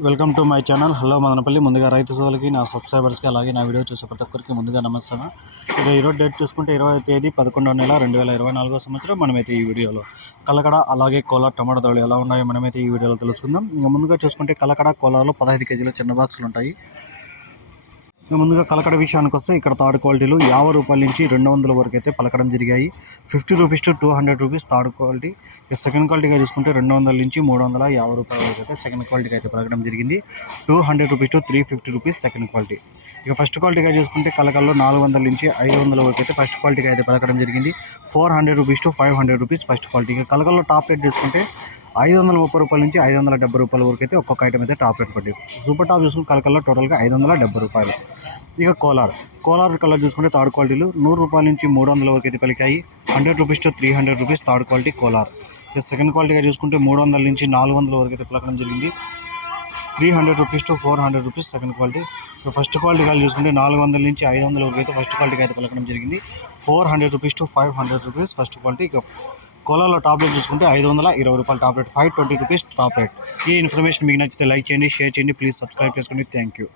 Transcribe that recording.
Welcome to my channel. Hello Madanapalle. ముందుగా రైతు సోదరులకి నా సబ్స్క్రైబర్స్కి అలాగే నా వీడియో చూసే ప్రతి ఒక్కరికి ముందుగా నమస్తాను ఇక ఈరోజు డేట్ చూసుకుంటే ఇరవై తేదీ పదకొండవ నెల రెండు వేల ఇరవై నాలుగో సంవత్సరం. మనమైతే ఈ వీడియోలో కలకడ అలాగే కోలా టమాటా ధరలు ఎలా ఉన్నాయో మనమైతే ఈ వీడియోలో తెలుసుకుందాం. ఇంకా ముందుగా చూసుకుంటే కలకడ కోలాలో పదహైదు కేజీల చిన్న బాక్సులు ఉంటాయి. ముందుగా కలకడ విషయానికి వస్తే ఇక్కడ థర్డ్ క్వాలిటీలు యాభై రూపాయల నుంచి రెండు వందల వరకు అయితే పలకడం జరిగాయి. Fifty rupees to two hundred rupees third quality. ఇక సెకండ్ క్వాలిటీగా చూసుకుంటే రెండు వందల నుంచి మూడు వందల యాభై రూపాయల వరకు అయితే సెకండ్ క్వాలిటీకి అయితే పలకడం జరిగింది. Two hundred rupees to three fifty rupees second quality. ఇక ఫస్ట్ క్వాలిటీగా చూసుకుంటే కలకల్లో నాలుగు వందల నుంచి ఐదు వందల వరకు అయితే ఫస్ట్ క్వాలిటీకి అయితే పలకడం జరిగింది. Four hundred rupees to five hundred rupees first quality. ఇక కలకల్లో టాప్ రేట్ చూసుకుంటే ఐదు వందల ముప్పై రూపాయల నుంచి ఐదు వందల డెబ్బై రూపాయల వరకు అయితే ఒక్కొక్క ఐటమ్ అయితే టాప్ రేట్ పడ్డాయి. సూపర్ టాప్ చూసుకుని కలకల్లో టోటల్గా ఐదు వందల డెబ్బై రూపాయలు. ఇక కోలార్. కోలార్ కలర్ చూసుకుంటే థర్డ్ క్వాలిటీలు. నూరు రూపాయల నుంచి మూడు వందల వరకు అయితే పలికాయి. Hundred rupees to three hundred rupees third quality Kolar. ఇక సెకండ్ క్వాలిటీగా చూసుకుంటే మూడు వందల నుంచి నాలుగు వందల వరకు అయితే పలకడం జరిగింది. Three hundred rupees to four hundred rupees second quality. ఇక ఫస్ట్ క్వాలిటీ కాల్ చూసుకుంటే నాలుగు వందల నుంచి ఐదు వందల వరకు అయితే ఫస్ట్ క్వాలిటీకి అయితే పలకడం జరిగింది. Four hundred rupees to five hundred rupees first quality. ఇక కోలాలో టాబ్లెట్ చూసుకుంటే ఐదు వందల ఇరవై రూపాయల tablet five twenty rupees top rate ఈ ఇన్ఫర్మేషన్ మీకు నచ్చితే లైక్ చేయండి షేర్ చేయండి. ప్లీజ్ సబ్స్క్రైబ్ చేసుకోండి. Thank you.